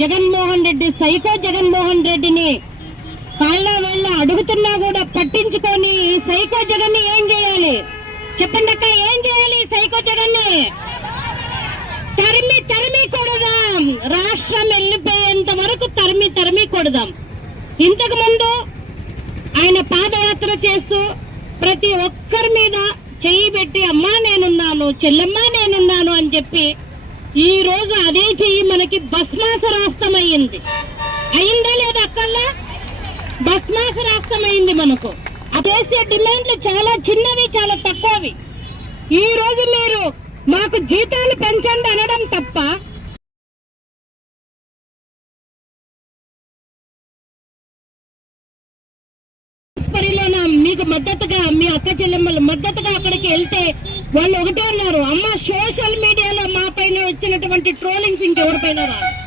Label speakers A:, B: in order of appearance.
A: Jaganmohan Reddy psycho Jaganmohan రెడ్డిని వాళ్ళ వాళ్ళ అడుగుతున్నా కూడా పట్టించుకొని ఈ సైకో జగన్ని ఏం చేయాలి? చెప్పండి అక్క ఏం చేయాలి ఈ సైకో జగన్ని తరిమి తరిమి కొడదాం. రాష్ట్రం వెళ్ళిపోయేంత వరకు తరిమి తరిమి కొడదాం. ఇంతకు ముందు ఆయన పాదయాత్ర చేస్తూ ప్రతి ఒక్కరి మీద చెయ్యి పెట్టి అమ్మా నేనున్నాను చెల్లెమ్మా నేనున్నాను అని చెప్పి ఈ రోజు అదే చెయ్యి మనకి భస్మాసురాస్తం అయ్యింది అయిందా లేదా అక్కల్లా? భస్మాసురాస్తం అయింది మనకు చేసే డిమాండ్లు చాలా చిన్నవి చాలా తక్కువవి. ఈ రోజు మీరు మాకు జీతాలు పెంచండి అనడం తప్ప మీకు మద్దతుగా మీ అక్క చెల్లెమ్మలు మద్దతుగా అక్కడికి వెళ్తే వాళ్ళు ఒకటే ఉన్నారు అమ్మ సోషల్ మీడియా వచ్చినటువంటి ట్రోలింగ్స్ ఇంకెవరిపైన రాదు.